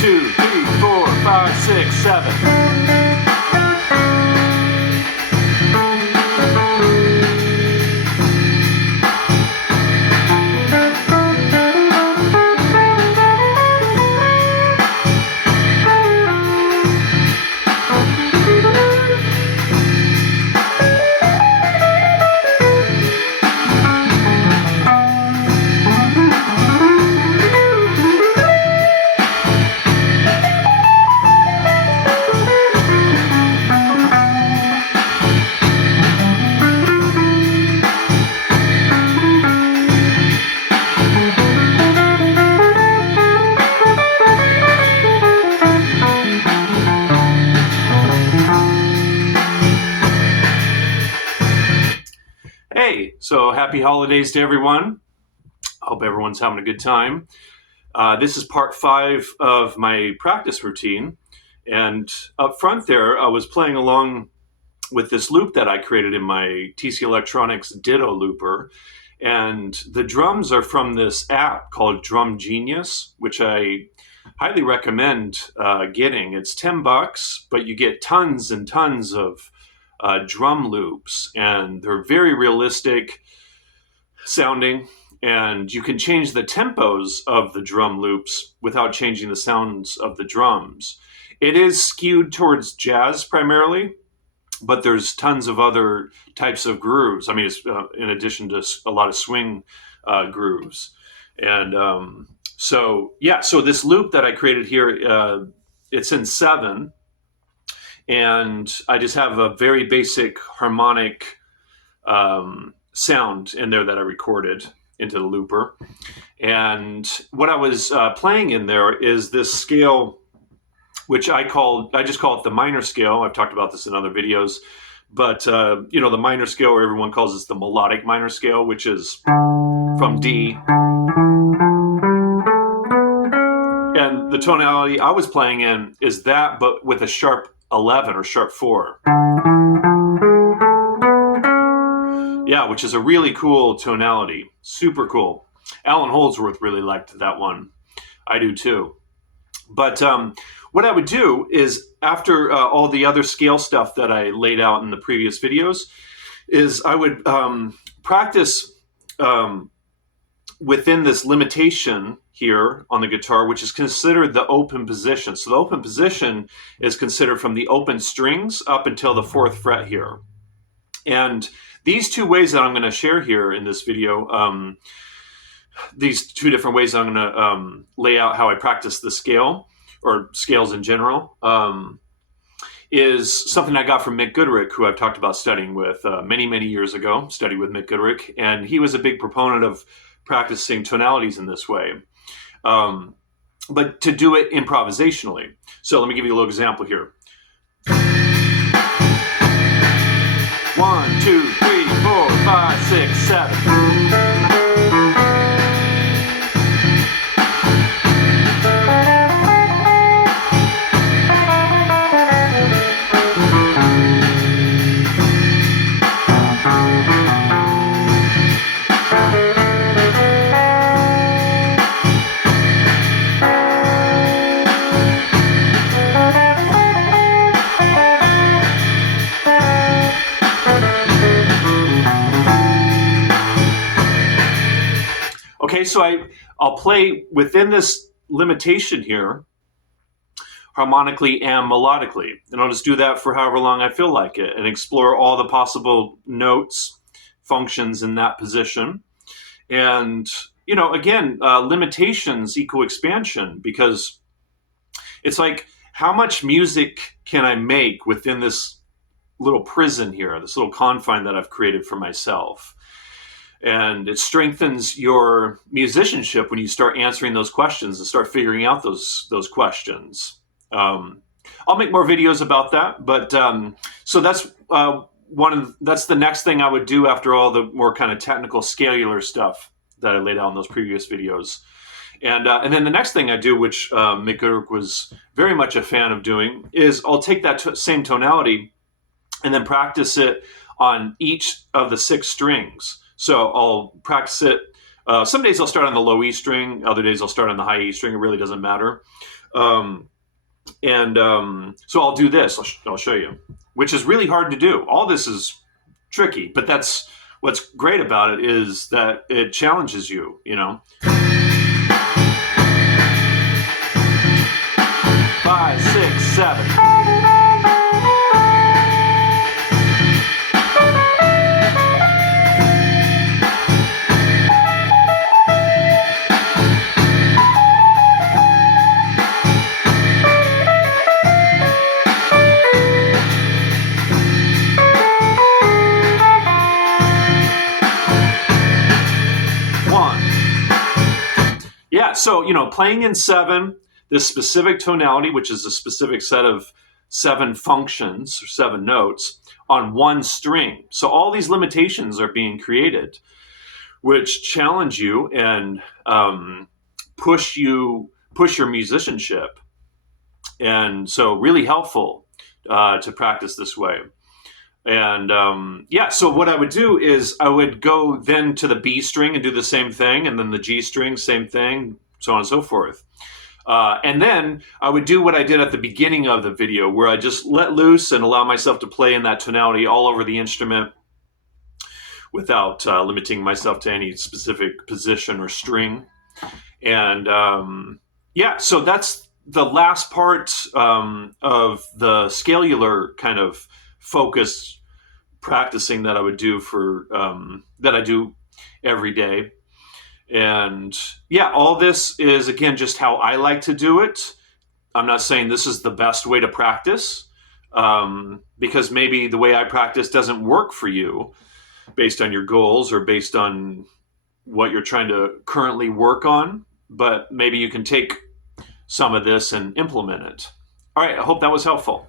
2, 3, 4, 5, 6, 7. Hey, so happy holidays to everyone. I hope everyone's having a good time. This is part 5 of my practice routine. And up front there, I was playing along with this loop that I created in my TC Electronics Ditto looper. And the drums are from this app called Drum Genius, which I highly recommend getting. It's $10, but you get tons and tons of drum loops, and they're very realistic sounding, and you can change the tempos of the drum loops without changing the sounds of the drums. It is skewed towards jazz primarily, but there's tons of other types of grooves. I mean, it's, in addition to a lot of swing grooves. And so this loop that I created here, it's in 7. And I just have a very basic harmonic sound in there that I recorded into the looper. And what I was playing in there is this scale, which I just call it the minor scale. I've talked about this in other videos. But, the minor scale, or everyone calls this the melodic minor scale, which is from D. And the tonality I was playing in is that, but with a sharp 11 or sharp 4. Yeah, which is a really cool tonality. Super cool. Alan Holdsworth really liked that one. I do too. But what I would do is, after all the other scale stuff that I laid out in the previous videos, is I would practice within this limitation here on the guitar, which is considered the open position. So the open position is considered from the open strings up until the 4th fret here. And these two ways that I'm going to share here in this video, these two different ways I'm going to lay out how I practice the scale, or scales in general, is something I got from Mick Goodrick, who I've talked about studying with many, many years ago. Studied with Mick Goodrick, and he was a big proponent of practicing tonalities in this way, but to do it improvisationally. So let me give you a little example here. 1, 2, 3, 4, 5, 6, 7. Okay, so I'll play within this limitation here, harmonically and melodically. And I'll just do that for however long I feel like it, and explore all the possible notes, functions in that position. And, again, limitations equal expansion, because it's like, how much music can I make within this little prison here, this little confine that I've created for myself? And it strengthens your musicianship when you start answering those questions and start figuring out those questions. I'll make more videos about that, but so that's that's the next thing I would do after all the more kind of technical scalar stuff that I laid out in those previous videos. And then the next thing I do, which Mick Goodrick was very much a fan of doing, is I'll take that same tonality and then practice it on each of the 6 strings. So I'll practice it. Some days I'll start on the low E string. Other days I'll start on the high E string. It really doesn't matter. So I'll do this. I'll show you, which is really hard to do. All this is tricky, but that's what's great about it is that it challenges you, you know. 5, 6, 7. Yeah, so, you know, playing in 7, this specific tonality, which is a specific set of 7 functions or 7 notes on one string. So all these limitations are being created, which challenge you and push your musicianship. And so really helpful to practice this way. And so what I would do is I would go then to the B string and do the same thing, and then the G string, same thing, so on and so forth. And then I would do what I did at the beginning of the video, where I just let loose and allow myself to play in that tonality all over the instrument without limiting myself to any specific position or string. And so that's the last part of the scalular kind of focus practicing that I would do that I do every day. And all this is, again, just how I like to do it. I'm not saying this is the best way to practice, because maybe the way I practice doesn't work for you based on your goals or based on what you're trying to currently work on. But maybe you can take some of this and implement it. All right, I hope that was helpful.